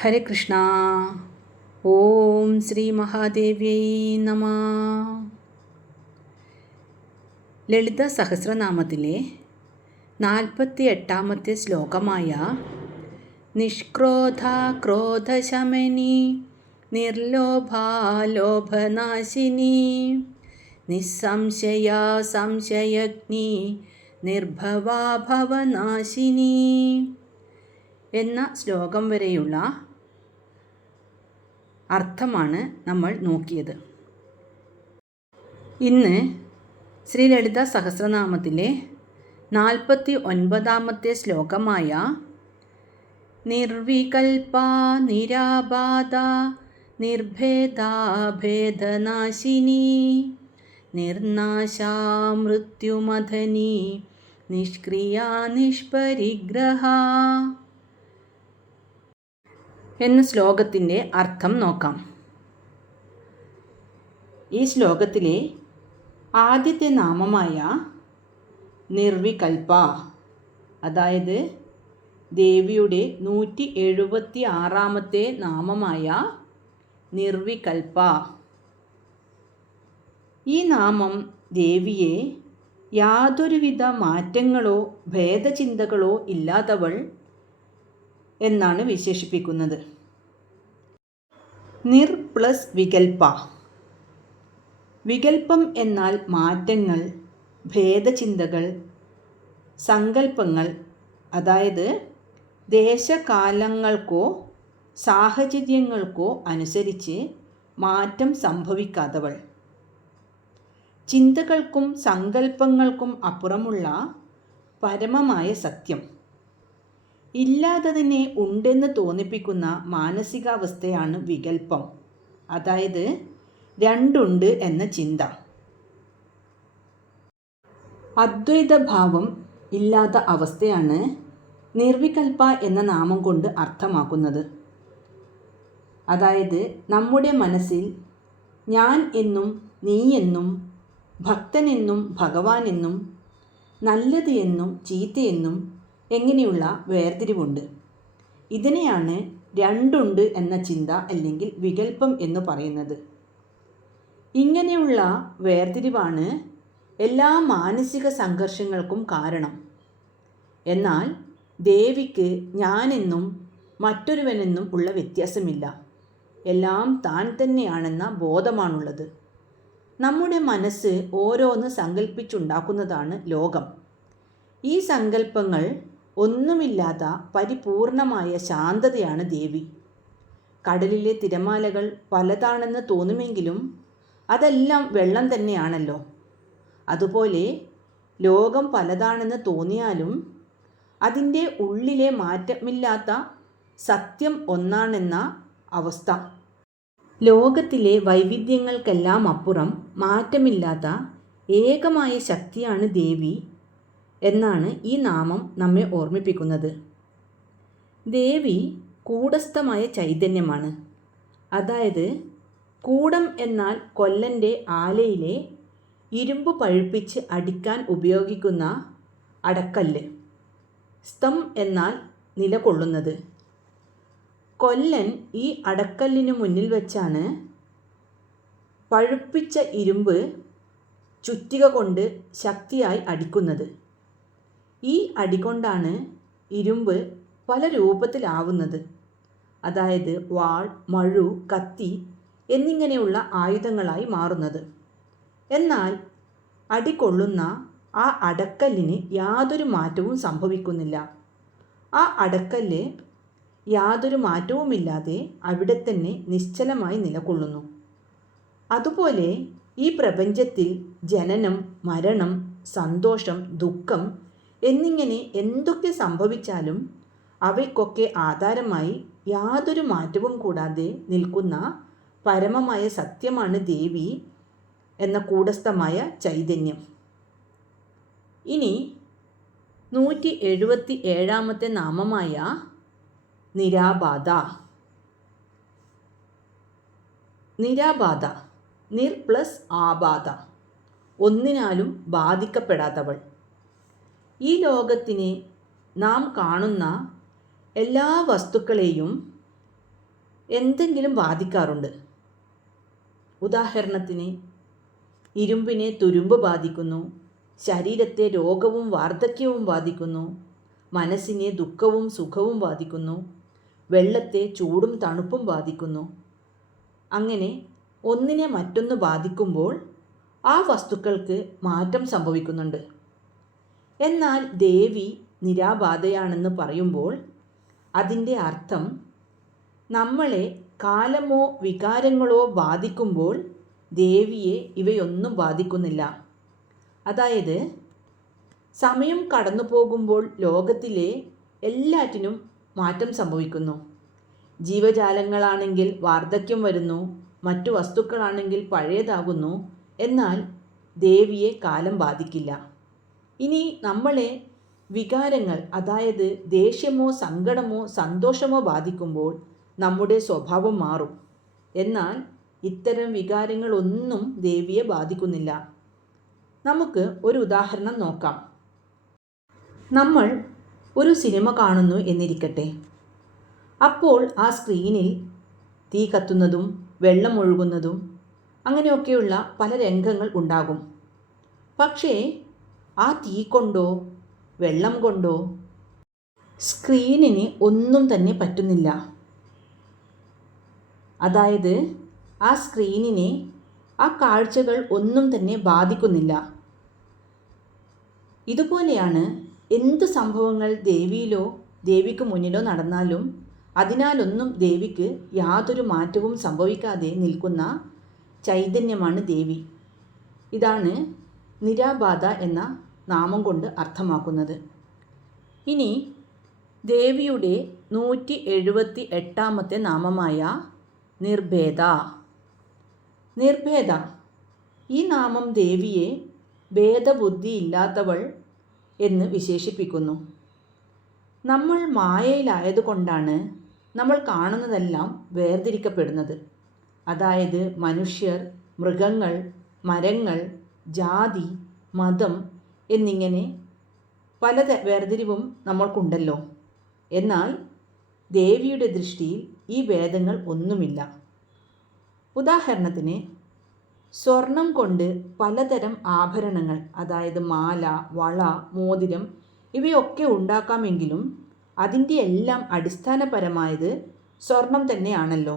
ഹരേ കൃഷ്ണ. ഓം ശ്രീ മഹാദേവ്യൈ നമ. ലളിത സഹസ്രനാമത്തിലെ 48-ാമത്തെ ശ്ലോകമായ നിഷ്ക്രോധ ക്രോധശമനി നിർലോഭാ ലോഭനാശിനി നിസ്സംശയ സംശയഗ്നി നിർഭവാ ഭവനാശിനി എന്ന ശ്ലോകം വരെയുള്ള അർത്ഥമാണ് നമ്മൾ നോക്കിയത്. ഇന്ന് ശ്രീ ലളിത സഹസ്രനാമത്തിലെ 49-ാമത്തെ ശ്ലോകമായ നിർവികൽപ നിരാബാധ നിർഭേദ ഭേദനാശിനി നിർനാശാ മൃത്യുമഥനി നിഷ്ക്രിയ നിഷ്പരിഗ്രഹ എന്ന ശ്ലോകത്തിൻ്റെ അർത്ഥം നോക്കാം. ഈ ശ്ലോകത്തിലെ ആദ്യത്തെ നാമമായ നിർവികൽപ, അതായത് ദേവിയുടെ 176-ാമത്തെ നാമമായ നിർവികൽപ, ഈ നാമം ദേവിയെ യാതൊരുവിധ മാറ്റങ്ങളോ ഭേദചിന്തകളോ ഇല്ലാത്തവൾ എന്നാണ് വിശേഷിപ്പിക്കുന്നത്. നിർ പ്ലസ് വികൽപ. വികൽപ്പം എന്നാൽ മാറ്റങ്ങൾ, ഭേദചിന്തകൾ, സങ്കല്പങ്ങൾ, അതായത് ദേശകാലങ്ങൾക്കോ സാഹചര്യങ്ങൾക്കോ അനുസരിച്ച് മാറ്റം സംഭവിക്കാത്തവൾ. ചിന്തകൾക്കും സങ്കല്പങ്ങൾക്കും അപ്പുറമുള്ള പരമമായ സത്യം, ഇല്ലാത്തതിനെ ഉണ്ടെന്ന് തോന്നിപ്പിക്കുന്ന മാനസികാവസ്ഥയാണ് വികൽപ്പം, അതായത് രണ്ടുണ്ട് എന്ന ചിന്ത. അദ്വൈതഭാവം ഇല്ലാത്ത അവസ്ഥയാണ് നിർവികൽപ എന്ന നാമം കൊണ്ട് അർത്ഥമാക്കുന്നത്. അതായത് നമ്മുടെ മനസ്സിൽ ഞാൻ എന്നും നീ എന്നും ഭക്തനെന്നും ഭഗവാനെന്നും നല്ലത് എന്നും ചീത്തയെന്നും എങ്ങനെയുള്ള വേർതിരിവുണ്ട്. ഇതിനെയാണ് രണ്ടുണ്ട് എന്ന ചിന്ത അല്ലെങ്കിൽ വികൽപ്പം എന്ന് പറയുന്നത്. ഇങ്ങനെയുള്ള വേർതിരിവാണ് എല്ലാ മാനസിക സംഘർഷങ്ങൾക്കും കാരണം. എന്നാൽ ദേവിക്ക് ഞാനെന്നും മറ്റൊരുവനെന്നും ഉള്ള വ്യത്യാസമില്ല. എല്ലാം താൻ തന്നെയാണെന്ന ബോധമാണുള്ളത്. നമ്മുടെ മനസ്സ് ഓരോന്ന് സങ്കല്പിച്ചുണ്ടാക്കുന്നതാണ് ലോകം. ഈ സങ്കല്പങ്ങൾ ഒന്നുമില്ലാത്ത പരിപൂർണമായ ശാന്തതയാണ് ദേവി. കടലിലെ തിരമാലകൾ പലതാണെന്ന് തോന്നുമെങ്കിലും അതെല്ലാം വെള്ളം തന്നെയാണല്ലോ. അതുപോലെ ലോകം പലതാണെന്ന് തോന്നിയാലും അതിൻ്റെ ഉള്ളിലെ മാറ്റമില്ലാത്ത സത്യം ഒന്നാണെന്ന അവസ്ഥ. ലോകത്തിലെ വൈവിധ്യങ്ങൾക്കെല്ലാം അപ്പുറം മാറ്റമില്ലാത്ത ഏകമായ ശക്തിയാണ് ദേവി എന്നാണ് ഈ നാമം നമ്മെ ഓർമ്മിപ്പിക്കുന്നത്. ദേവി കൂടസ്ഥമായ ചൈതന്യമാണ്. അതായത് കൂടം എന്നാൽ കൊല്ലൻ്റെ ആലയിലെ ഇരുമ്പ് പഴുപ്പിച്ച് അടിക്കാൻ ഉപയോഗിക്കുന്ന അടക്കല്ല്. സ്തം എന്നാൽ നിലകൊള്ളുന്നത്. കൊല്ലൻ ഈ അടക്കല്ലിനു മുന്നിൽ വെച്ചാണ് പഴുപ്പിച്ച ഇരുമ്പ് ചുറ്റിക കൊണ്ട് ശക്തിയായി അടിക്കുന്നത്. ഈ അടികൊണ്ടാണ് ഇരുമ്പ് പല രൂപത്തിലാവുന്നത്. അതായത് വാൾ, മഴു, കത്തി എന്നിങ്ങനെയുള്ള ആയുധങ്ങളായി മാറുന്നത്. എന്നാൽ അടികൊള്ളുന്ന ആ അടക്കല്ലിന് യാതൊരു മാറ്റവും സംഭവിക്കുന്നില്ല. ആ അടക്കല്ല് യാതൊരു മാറ്റവുമില്ലാതെ അവിടെ തന്നെ നിശ്ചലമായി നിലകൊള്ളുന്നു. അതുപോലെ ഈ പ്രപഞ്ചത്തിൽ ജനനം, മരണം, സന്തോഷം, ദുഃഖം എന്നിങ്ങനെ എന്തൊക്കെ സംഭവിച്ചാലും അവയ്ക്കൊക്കെ ആധാരമായി യാതൊരു മാറ്റവും കൂടാതെ നിൽക്കുന്ന പരമമായ സത്യമാണ് ദേവി എന്ന കൂടസ്ഥമായ ചൈതന്യം. ഇനി 177-ാമത്തെ നാമമായ നിരാബാധ. നിരാബാധ, നിർ പ്ലസ് ആബാധ, ഒന്നിനാലും ബാധിക്കപ്പെടാത്തവൾ. ഈ ലോകത്തിനെ നാം കാണുന്ന എല്ലാ വസ്തുക്കളെയും എന്തെങ്കിലും ബാധിക്കാറുണ്ട്. ഉദാഹരണത്തിന്, ഇരുമ്പിനെ തുരുമ്പ് ബാധിക്കുന്നു, ശരീരത്തെ രോഗവും വാർദ്ധക്യവും ബാധിക്കുന്നു, മനസ്സിനെ ദുഃഖവും സുഖവും ബാധിക്കുന്നു, വെള്ളത്തെ ചൂടും തണുപ്പും ബാധിക്കുന്നു. അങ്ങനെ ഒന്നിനെ മറ്റൊന്ന് ബാധിക്കുമ്പോൾ ആ വസ്തുക്കൾക്ക് മാറ്റം സംഭവിക്കുന്നുണ്ട്. എന്നാൽ ദേവി നിരാബാധയാണെന്ന് പറയുമ്പോൾ അതിൻ്റെ അർത്ഥം നമ്മളെ കാലമോ വികാരങ്ങളോ ബാധിക്കുമ്പോൾ ദേവിയെ ഇവയൊന്നും ബാധിക്കുന്നില്ല. അതായത് സമയം കടന്നു പോകുമ്പോൾ ലോകത്തിലെ എല്ലാറ്റിനും മാറ്റം സംഭവിക്കുന്നു. ജീവജാലങ്ങളാണെങ്കിൽ വാർദ്ധക്യം വരുന്നു, മറ്റു വസ്തുക്കളാണെങ്കിൽ പഴയതാകുന്നു. എന്നാൽ ദേവിയെ കാലം ബാധിക്കില്ല. ഇനി നമ്മളെ വികാരങ്ങൾ, അതായത് ദേഷ്യമോ സങ്കടമോ സന്തോഷമോ ബാധിക്കുമ്പോൾ നമ്മുടെ സ്വഭാവം മാറും. എന്നാൽ ഇത്തരം വികാരങ്ങളൊന്നും ദേവിയെ ബാധിക്കുന്നില്ല. നമുക്ക് ഒരു ഉദാഹരണം നോക്കാം. നമ്മൾ ഒരു സിനിമ കാണുന്നു എന്നിരിക്കട്ടെ. അപ്പോൾ ആ സ്ക്രീനിൽ തീ കത്തുന്നതും വെള്ളം ഒഴുകുന്നതും അങ്ങനെയൊക്കെയുള്ള പല രംഗങ്ങൾ ഉണ്ടാകും. പക്ഷേ ആ തീ കൊണ്ടോ വെള്ളം കൊണ്ടോ സ്ക്രീനിന് ഒന്നും തന്നെ പറ്റുന്നില്ല. അതായത് ആ സ്ക്രീനിനെ ആ കാഴ്ചകൾ ഒന്നും തന്നെ ബാധിക്കുന്നില്ല. ഇതുപോലെയാണ് എന്ത് സംഭവങ്ങൾ ദേവിയിലോ ദേവിക്ക് മുന്നിലോ നടന്നാലും അതിനാലൊന്നും ദേവിക്ക് യാതൊരു മാറ്റവും സംഭവിക്കാതെ നിൽക്കുന്ന ചൈതന്യമാണ് ദേവി. ഇതാണ് നിരാബാധ എന്ന നാമം കൊണ്ട് അർത്ഥമാക്കുന്നത്. ഇനി ദേവിയുടെ 178ാമത്തെ നാമമായ നിർഭേദ. നിർഭേദ, ഈ നാമം ദേവിയെ ഭേദബുദ്ധി ഇല്ലാത്തവൾ എന്ന് വിശേഷിപ്പിക്കുന്നു. നമ്മൾ മായയിലായതുകൊണ്ടാണ് നമ്മൾ കാണുന്നതെല്ലാം വേർതിരിക്കപ്പെടുന്നത്. അതായത് മനുഷ്യർ, മൃഗങ്ങൾ, മരങ്ങൾ, ജാതി, മതം എന്നിങ്ങനെ പല വേർതിരിവും നമ്മൾക്കുണ്ടല്ലോ. എന്നാൽ ദേവിയുടെ ദൃഷ്ടിയിൽ ഈ ഭേദങ്ങൾ ഒന്നുമില്ല. ഉദാഹരണത്തിന്, സ്വർണം കൊണ്ട് പലതരം ആഭരണങ്ങൾ, അതായത് മാല, വള, മോതിരം ഇവയൊക്കെ ഉണ്ടാക്കാമെങ്കിലും അതിൻ്റെ എല്ലാം അടിസ്ഥാനപരമായത് സ്വർണം തന്നെയാണല്ലോ.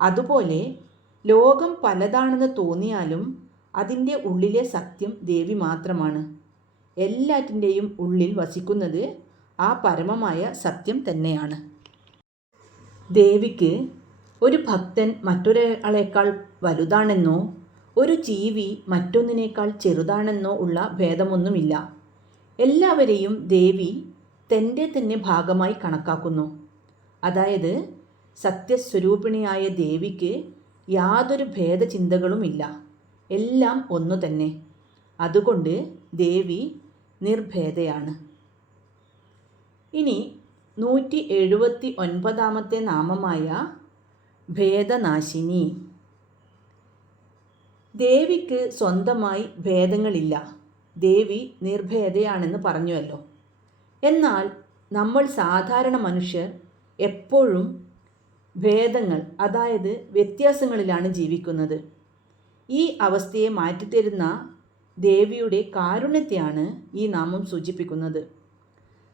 അതുപോലെ ലോകം പലതാണെന്ന് തോന്നിയാലും അതിൻ്റെ ഉള്ളിലെ സത്യം ദേവി മാത്രമാണ്. എല്ലാറ്റിൻ്റെയും ഉള്ളിൽ വസിക്കുന്നത് ആ പരമമായ സത്യം തന്നെയാണ്. ദേവിക്ക് ഒരു ഭക്തൻ മറ്റൊരാളേക്കാൾ വലുതാണെന്നോ ഒരു ജീവി മറ്റൊന്നിനേക്കാൾ ചെറുതാണെന്നോ ഉള്ള ഭേദമൊന്നുമില്ല. എല്ലാവരെയും ദേവി തൻ്റെ തന്നെ ഭാഗമായി കണക്കാക്കുന്നു. അതായത് സത്യസ്വരൂപിണിയായ ദേവിക്ക് യാതൊരു ഭേദചിന്തകളുമില്ല. എല്ലാം ഒന്നു തന്നെ. അതുകൊണ്ട് ദേവി നിർഭേദയാണ്. ഇനി 179ാമത്തെ നാമമായ ഭേദനാശിനി. ദേവിക്ക് സ്വന്തമായി ഭേദങ്ങളില്ല. ദേവി നിർഭേദയാണെന്ന് പറഞ്ഞുവല്ലോ. എന്നാൽ നമ്മൾ സാധാരണ മനുഷ്യർ എപ്പോഴും ഭേദങ്ങൾ, അതായത് വ്യത്യാസങ്ങളിലാണ് ജീവിക്കുന്നത്. ഈ അവസ്ഥയെ മാറ്റിത്തരുന്ന ദേവിയുടെ കാരുണ്യത്തെയാണ് ഈ നാമം സൂചിപ്പിക്കുന്നത്.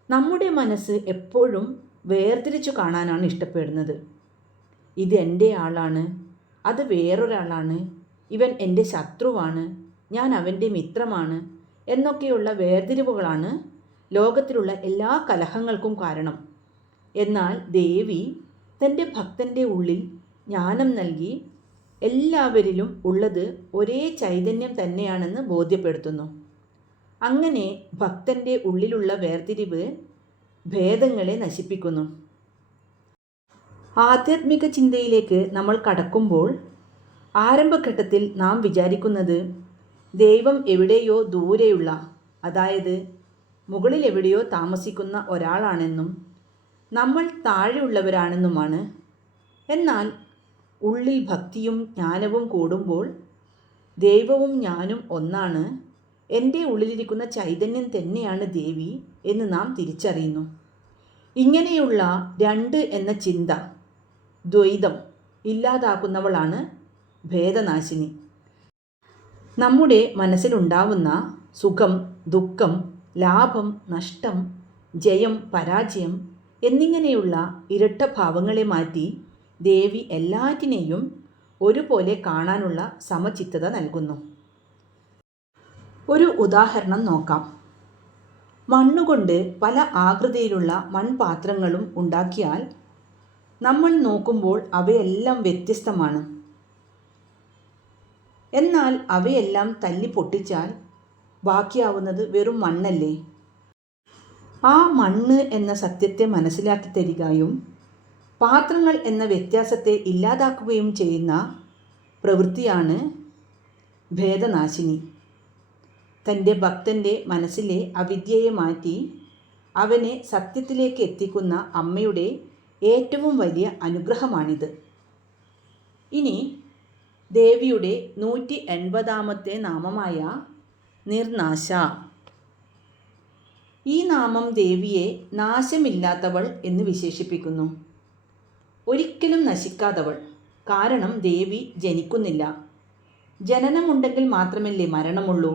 നമ്മുടെ മനസ്സ് എപ്പോഴും വേർതിരിച്ചു കാണാനാണ് ഇഷ്ടപ്പെടുന്നത്. ഇത് എൻ്റെ ആളാണ്, അത് വേറൊരാളാണ്, ഇവൻ എൻ്റെ ശത്രുവാണ്, ഞാൻ അവൻ്റെ മിത്രമാണ് എന്നൊക്കെയുള്ള വേർതിരിവുകളാണ് ലോകത്തിലുള്ള എല്ലാ കലഹങ്ങൾക്കും കാരണം. എന്നാൽ ദേവി തൻ്റെ ഭക്തൻ്റെ ഉള്ളിൽ ജ്ഞാനം നൽകി എല്ലാവരിലും ഉള്ളത് ഒരേ ചൈതന്യം തന്നെയാണെന്ന് ബോധ്യപ്പെടുത്തുന്നു. അങ്ങനെ ഭക്തൻ്റെ ഉള്ളിലുള്ള വേർതിരിവ് ഭേദങ്ങളെ നശിപ്പിക്കുന്നു. ആധ്യാത്മിക ചിന്തയിലേക്ക് നമ്മൾ കടക്കുമ്പോൾ ആരംഭഘട്ടത്തിൽ നാം വിചാരിക്കുന്നത് ദൈവം എവിടെയോ ദൂരെയുള്ള, അതായത് മുകളിൽ എവിടെയോ താമസിക്കുന്ന ഒരാളാണെന്നും നമ്മൾ താഴെയുള്ളവരാണെന്നുമാണ്. എന്നാൽ ഉള്ളിൽ ഭക്തിയും ജ്ഞാനവും കൂടുമ്പോൾ ദൈവവും ഞാനും ഒന്നാണ്, എൻ്റെ ഉള്ളിലിരിക്കുന്ന ചൈതന്യം തന്നെയാണ് ദേവി എന്ന് നാം തിരിച്ചറിയുന്നു. ഇങ്ങനെയുള്ള രണ്ട് എന്ന ചിന്ത ദ്വൈതം ഇല്ലാതാക്കുന്നവളാണ് ഭേദനാശിനി. നമ്മുടെ മനസ്സിലുണ്ടാവുന്ന സുഖം, ദുഃഖം, ലാഭം, നഷ്ടം, ജയം, പരാജയം എന്നിങ്ങനെയുള്ള ഇരട്ടഭാവങ്ങളെ മാറ്റി ദേവി എല്ലാറ്റിനെയും ഒരുപോലെ കാണാനുള്ള സമചിത്തത നൽകുന്നു. ഒരു ഉദാഹരണം നോക്കാം. മണ്ണുകൊണ്ട് പല ആകൃതിയിലുള്ള മൺപാത്രങ്ങളും ഉണ്ടാക്കിയാൽ നമ്മൾ നോക്കുമ്പോൾ അവയെല്ലാം വ്യത്യസ്തമാണ്. എന്നാൽ അവയെല്ലാം തല്ലി പൊട്ടിച്ചാൽ ബാക്കിയാവുന്നത് വെറും മണ്ണല്ലേ? ആ മണ്ണ് എന്ന സത്യത്തെ മനസ്സിലാക്കി തരികയും പാത്രങ്ങൾ എന്ന വ്യത്യാസത്തെ ഇല്ലാതാക്കുകയും ചെയ്യുന്ന പ്രവൃത്തിയാണ് ഭേദനാശിനി. തൻ്റെ ഭക്തൻ്റെ മനസ്സിലെ അവിദ്യയെ മാറ്റി അവനെ സത്യത്തിലേക്ക് എത്തിക്കുന്ന അമ്മയുടെ ഏറ്റവും വലിയ അനുഗ്രഹമാണിത്. ഇനി ദേവിയുടെ 180 നാമമായ നിർനാശ. ഈ നാമം ദേവിയെ നാശമില്ലാത്തവൾ എന്ന് വിശേഷിപ്പിക്കുന്നു. ഒരിക്കലും നശിക്കാത്തവൾ. കാരണം ദേവി ജനിക്കുന്നില്ല. ജനനമുണ്ടെങ്കിൽ മാത്രമല്ലേ മരണമുള്ളൂ.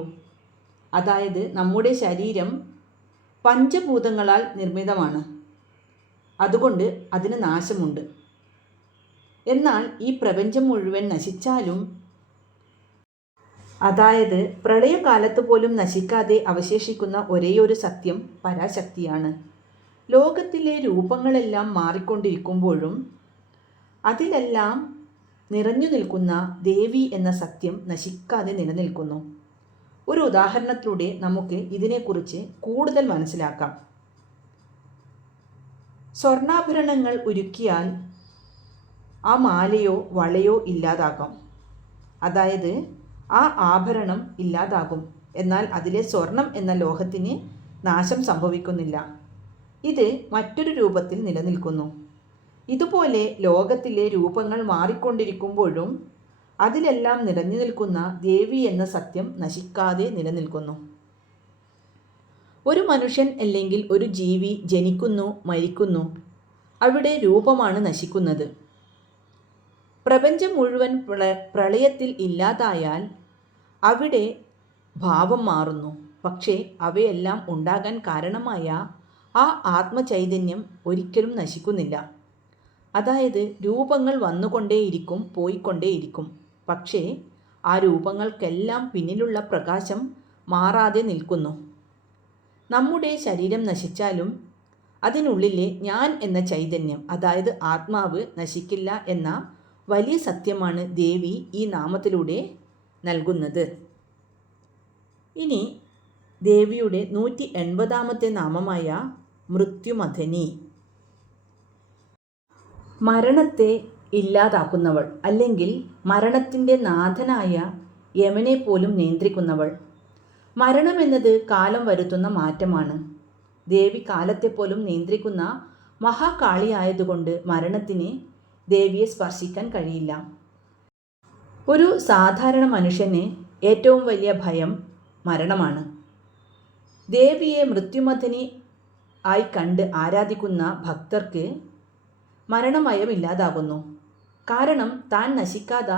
അതായത് നമ്മുടെ ശരീരം പഞ്ചഭൂതങ്ങളാൽ നിർമ്മിതമാണ്. അതുകൊണ്ട് അതിന് നാശമുണ്ട്. എന്നാൽ ഈ പ്രപഞ്ചം മുഴുവൻ നശിച്ചാലും, അതായത് പ്രളയകാലത്ത് പോലും നശിക്കാതെ അവശേഷിക്കുന്ന ഒരേയൊരു സത്യം പരാശക്തിയാണ്. ലോകത്തിലെ രൂപങ്ങളെല്ലാം മാറിക്കൊണ്ടിരിക്കുമ്പോഴും അതിലെല്ലാം നിറഞ്ഞു നിൽക്കുന്ന ദേവി എന്ന സത്യം നശിക്കാതെ നിലനിൽക്കുന്നു. ഒരു ഉദാഹരണത്തിലൂടെ നമുക്ക് ഇതിനെക്കുറിച്ച് കൂടുതൽ മനസ്സിലാക്കാം. സ്വർണ്ണാഭരണങ്ങൾ ഉരുക്കിയാൽ ആ മാലയോ വളയോ ഇല്ലാതാകാം. അതായത് ആ ആഭരണം ഇല്ലാതാകും. എന്നാൽ അതിലെ സ്വർണം എന്ന ലോഹത്തിന് നാശം സംഭവിക്കുന്നില്ല. ഇത് മറ്റൊരു രൂപത്തിൽ നിലനിൽക്കുന്നു. ഇതുപോലെ ലോകത്തിലെ രൂപങ്ങൾ മാറിക്കൊണ്ടിരിക്കുമ്പോഴും അതിലെല്ലാം നിറഞ്ഞു നിൽക്കുന്ന ദേവി എന്ന സത്യം നശിക്കാതെ നിലനിൽക്കുന്നു. ഒരു മനുഷ്യൻ അല്ലെങ്കിൽ ഒരു ജീവി ജനിക്കുന്നു, മരിക്കുന്നു. അവിടെ രൂപമാണ് നശിക്കുന്നത്. പ്രപഞ്ചം മുഴുവൻ പ്രളയത്തിൽ ഇല്ലാതായാൽ അവിടെ ഭാവം മാറുന്നു. പക്ഷേ അവയെല്ലാം ഉണ്ടാകാൻ കാരണമായ ആ ആത്മചൈതന്യം ഒരിക്കലും നശിക്കുന്നില്ല. അതായത് രൂപങ്ങൾ വന്നുകൊണ്ടേയിരിക്കും, പോയിക്കൊണ്ടേയിരിക്കും. പക്ഷേ ആ രൂപങ്ങൾക്കെല്ലാം പിന്നിലുള്ള പ്രകാശം മാറാതെ നിൽക്കുന്നു. നമ്മുടെ ശരീരം നശിച്ചാലും അതിനുള്ളിലെ ഞാൻ എന്ന ചൈതന്യം, അതായത് ആത്മാവ് നശിക്കില്ല എന്ന വലിയ സത്യമാണ് ദേവി ഈ നാമത്തിലൂടെ നൽകുന്നത്. ഇനി ദേവിയുടെ 180 നാമമായ മൃത്യുമഥനി. മരണത്തെ ഇല്ലാതാക്കുന്നവൾ, അല്ലെങ്കിൽ മരണത്തിൻ്റെ നാഥനായ യമനെ പോലും നിയന്ത്രിക്കുന്നവൾ. മരണമെന്നത് കാലം വരുത്തുന്ന മാറ്റമാണ്. ദേവി കാലത്തെപ്പോലും നിയന്ത്രിക്കുന്ന മഹാകാളിയായതുകൊണ്ട് മരണത്തിന് ദേവിയെ സ്പർശിക്കാൻ കഴിയില്ല. ഒരു സാധാരണ മനുഷ്യന് ഏറ്റവും വലിയ ഭയം മരണമാണ്. ദേവിയെ മൃത്യുമഥനി ആയി കണ്ട് ആരാധിക്കുന്ന ഭക്തർക്ക് മരണഭയമില്ലാതാകുന്നു. കാരണം താൻ നശിക്കാത്ത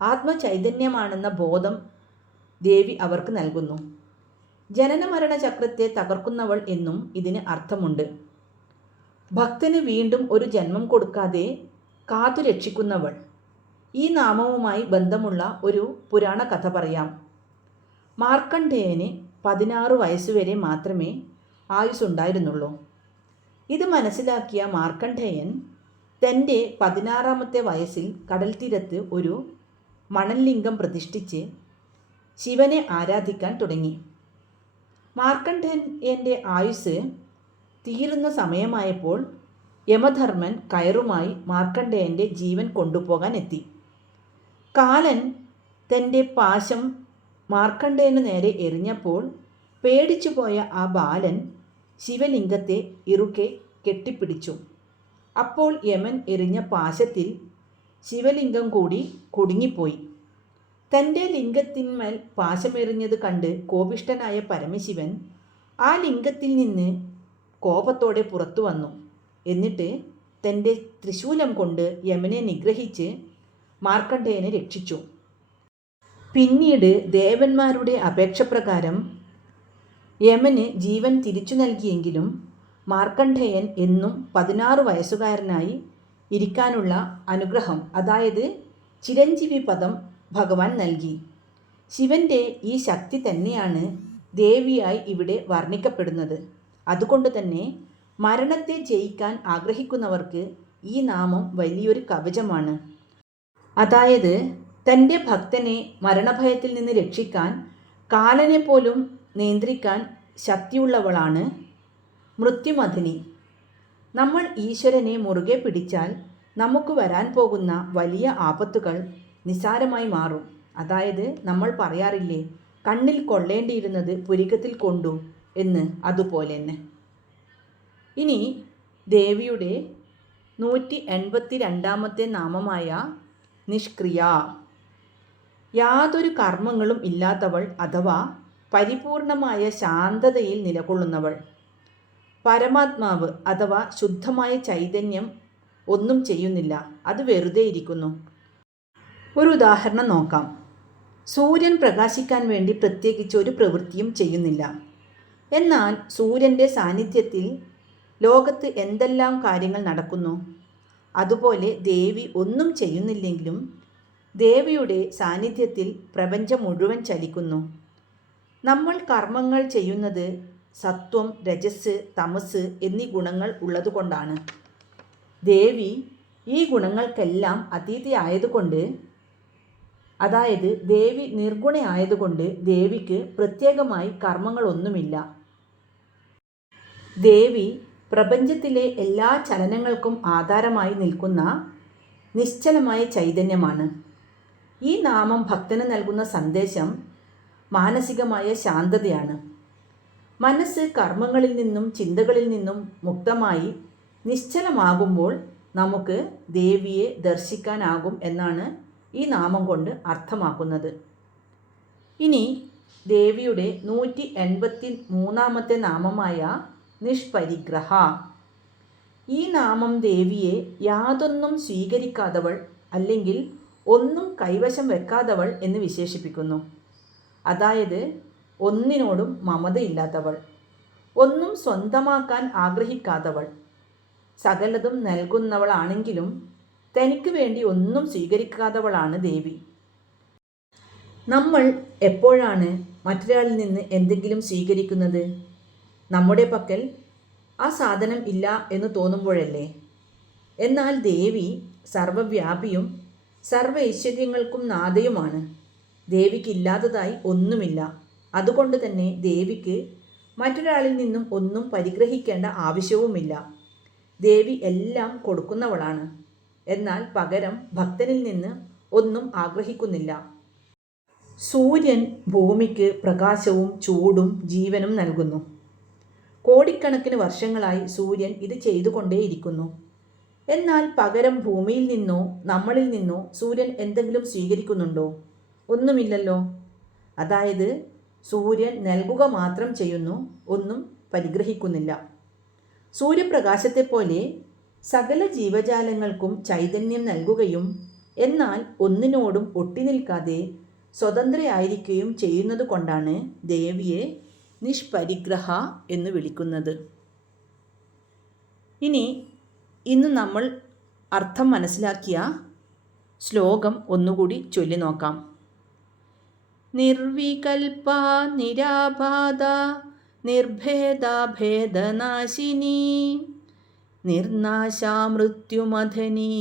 ആത്മചൈതന്യമാണെന്ന ബോധം ദേവി അവർക്ക് നൽകുന്നു. ജനനമരണ ചക്രത്തെ തകർക്കുന്നവൾ എന്നും ഇതിന് അർത്ഥമുണ്ട്. ഭക്തന് വീണ്ടും ഒരു ജന്മം കൊടുക്കാതെ കാത്തു രക്ഷിക്കുന്നവൾ. ഈ നാമവുമായി ബന്ധമുള്ള ഒരു പുരാണ കഥ പറയാം. മാർക്കണ്ഡേയന് 16 വയസ്സുവരെ മാത്രമേ ആയുസ്സുണ്ടായിരുന്നുള്ളൂ. ഇത് മനസ്സിലാക്കിയ മാർക്കണ്ഡേയൻ തൻ്റെ 16ാമത്തെ വയസ്സിൽ കടൽത്തീരത്ത് ഒരു മണൽലിംഗം പ്രതിഷ്ഠിച്ച് ശിവനെ ആരാധിക്കാൻ തുടങ്ങി. മാർക്കണ്ഡേയൻ്റെ ആയുസ് തീരുന്ന സമയമായപ്പോൾ യമധർമ്മൻ കയറുമായി മാർക്കണ്ഡേയൻ്റെ ജീവൻ കൊണ്ടുപോകാൻ എത്തി. കാലൻ തൻ്റെ പാശം മാർക്കണ്ഡേയനു നേരെ എറിഞ്ഞപ്പോൾ പേടിച്ചുപോയ ആ ബാലൻ ശിവലിംഗത്തെ ഇറുക്കെ കെട്ടിപ്പിടിച്ചു. അപ്പോൾ യമൻ എറിഞ്ഞ പാശത്തിൽ ശിവലിംഗം കൂടി കുടുങ്ങിപ്പോയി. തൻ്റെ ലിംഗത്തിന്മേൽ പാശമെറിഞ്ഞത് കണ്ട് കോപിഷ്ഠനായ പരമശിവൻ ആ ലിംഗത്തിൽ നിന്ന് കോപത്തോടെ പുറത്തു വന്നു. എന്നിട്ട് തൻ്റെ ത്രിശൂലം കൊണ്ട് യമനെ നിഗ്രഹിച്ച് മാർക്കണ്ഡേയനെ രക്ഷിച്ചു. പിന്നീട് ദേവന്മാരുടെ അപേക്ഷപ്രകാരം യമന് ജീവൻ തിരിച്ചു നൽകിയെങ്കിലും മാർക്കണ്ഡേയൻ എന്നും 16 വയസ്സുകാരനായി ഇരിക്കാനുള്ള അനുഗ്രഹം, അതായത് ചിരഞ്ജീവി പദം ഭഗവാൻ നൽകി. ശിവൻ്റെ ഈ ശക്തി തന്നെയാണ് ദേവിയായി ഇവിടെ വർണ്ണിക്കപ്പെടുന്നത്. അതുകൊണ്ട് തന്നെ മരണത്തെ ജയിക്കാൻ ആഗ്രഹിക്കുന്നവർക്ക് ഈ നാമം വലിയൊരു കവചമാണ്. അതായത് തൻ്റെ ഭക്തനെ മരണഭയത്തിൽ നിന്ന് രക്ഷിക്കാൻ കാലനെ പോലും നിയന്ത്രിക്കാൻ ശക്തിയുള്ളവളാണ് മൃത്യുമഥിനി. നമ്മൾ ഈശ്വരനെ മുറുകെ പിടിച്ചാൽ നമുക്ക് വരാൻ പോകുന്ന വലിയ ആപത്തുകൾ നിസ്സാരമായി മാറും. അതായത് നമ്മൾ പറയാറില്ലേ, കണ്ണിൽ കൊള്ളേണ്ടിയിരുന്നത് പുരികത്തിൽ കൊണ്ടു എന്ന്, അതുപോലെ തന്നെ. ഇനി ദേവിയുടെ 182 നാമമായ നിഷ്ക്രിയ. യാതൊരു കർമ്മങ്ങളും ഇല്ലാത്തവൾ അഥവാ പരിപൂർണമായ ശാന്തതയിൽ നിലകൊള്ളുന്നവൾ. പരമാത്മാവ് അഥവാ ശുദ്ധമായ ചൈതന്യം ഒന്നും ചെയ്യുന്നില്ല, അത് വെറുതെ ഇരിക്കുന്നു. ഒരു ഉദാഹരണം നോക്കാം. സൂര്യൻ പ്രകാശിക്കാൻ വേണ്ടി പ്രത്യേകിച്ച് ഒരു പ്രവൃത്തിയും ചെയ്യുന്നില്ല. എന്നാൽ സൂര്യൻ്റെ സാന്നിധ്യത്തിൽ ലോകത്ത് എന്തെല്ലാം കാര്യങ്ങൾ നടക്കുന്നു. അതുപോലെ ദേവി ഒന്നും ചെയ്യുന്നില്ലെങ്കിലും ദേവിയുടെ സാന്നിധ്യത്തിൽ പ്രപഞ്ചം മുഴുവൻ ചലിക്കുന്നു. നമ്മൾ കർമ്മങ്ങൾ ചെയ്യുന്നത് സത്വം, രജസ്, തമസ് എന്നീ ഗുണങ്ങൾ ഉള്ളതുകൊണ്ടാണ്. ദേവി ഈ ഗുണങ്ങൾക്കെല്ലാം അതീതയായതുകൊണ്ട്, അതായത് ദേവി നിർഗുണയായതുകൊണ്ട് ദേവിക്ക് പ്രത്യേകമായി കർമ്മങ്ങളൊന്നുമില്ല. ദേവി പ്രപഞ്ചത്തിലെ എല്ലാ ചലനങ്ങൾക്കും ആധാരമായി നിൽക്കുന്ന നിശ്ചലമായ ചൈതന്യമാണ്. ഈ നാമം ഭക്തന് നൽകുന്ന സന്ദേശം മാനസികമായ ശാന്തതയാണ്. മനസ്സ് കർമ്മങ്ങളിൽ നിന്നും ചിന്തകളിൽ നിന്നും മുക്തമായി നിശ്ചലമാകുമ്പോൾ നമുക്ക് ദേവിയെ ദർശിക്കാനാകും എന്നാണ് ഈ നാമം കൊണ്ട് അർത്ഥമാക്കുന്നത്. ഇനി ദേവിയുടെ 183 നാമമായ നിഷ്പരിഗ്രഹ. ഈ നാമം ദേവിയെ യാതൊന്നും സ്വീകരിക്കാത്തവൾ അല്ലെങ്കിൽ ഒന്നും കൈവശം വെക്കാത്തവൾ എന്ന് വിശേഷിപ്പിക്കുന്നു. അതായത് ഒന്നിനോടും മമതയില്ലാത്തവൾ, ഒന്നും സ്വന്തമാക്കാൻ ആഗ്രഹിക്കാത്തവൾ, സകലതും നൽകുന്നവളാണെങ്കിലും തനിക്ക് വേണ്ടി ഒന്നും സ്വീകരിക്കാത്തവളാണ് ദേവി. നമ്മൾ എപ്പോഴാണ് മറ്റൊരാളിൽ നിന്ന് എന്തെങ്കിലും സ്വീകരിക്കുന്നത്? നമ്മുടെ പക്കൽ ആ സാധനം ഇല്ല എന്ന് തോന്നുമ്പോഴല്ലേ. എന്നാൽ ദേവി സർവവ്യാപിയും സർവ ഐശ്വര്യങ്ങൾക്കും നാഥയുമാണ്. ദേവിക്കില്ലാത്തതായി ഒന്നുമില്ല. അതുകൊണ്ട് തന്നെ ദേവിക്ക് മറ്റൊരാളിൽ നിന്നും ഒന്നും പരിഗ്രഹിക്കേണ്ട ആവശ്യവുമില്ല. ദേവി എല്ലാം കൊടുക്കുന്നവളാണ്. എന്നാൽ പകരം ഭക്തനിൽ നിന്ന് ഒന്നും ആഗ്രഹിക്കുന്നില്ല. സൂര്യൻ ഭൂമിക്ക് പ്രകാശവും ചൂടും ജീവനും നൽകുന്നു. കോടിക്കണക്കിന് വർഷങ്ങളായി സൂര്യൻ ഇത് ചെയ്തുകൊണ്ടേയിരിക്കുന്നു. എന്നാൽ പകരം ഭൂമിയിൽ നിന്നോ നമ്മളിൽ നിന്നോ സൂര്യൻ എന്തെങ്കിലും സ്വീകരിക്കുന്നുണ്ടോ? ഒന്നുമില്ലല്ലോ. അതായത് സൂര്യൻ നൽകുക മാത്രം ചെയ്യുന്നു, ഒന്നും പരിഗ്രഹിക്കുന്നില്ല. സൂര്യപ്രകാശത്തെപ്പോലെ സകല ജീവജാലങ്ങൾക്കും ചൈതന്യം നൽകുകയും എന്നാൽ ഒന്നിനോടും ഒട്ടിനിൽക്കാതെ സ്വതന്ത്രയായിരിക്കുകയും ചെയ്യുന്നത് കൊണ്ടാണ് ദേവിയെ നിഷ്പരിഗ്രഹ എന്ന് വിളിക്കുന്നത്. ഇന്ന് നമ്മൾ അർത്ഥം മനസ്സിലാക്കിയ ശ്ലോകം ഒന്നുകൂടി ചൊല്ലി നോക്കാം. നിർവികൽപ നിരാബാധ നിർഭേദ ഭേദനാശിനി നിർനാശാ മൃത്യുമഥനി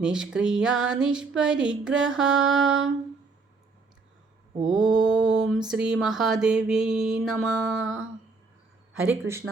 നിഷ്ക്രിയ നിഷ്പരിഗ്രഹ. ഓം ശ്രീ മഹാദേവ്യൈ നമഃ. ഹരേ കൃഷ്ണ.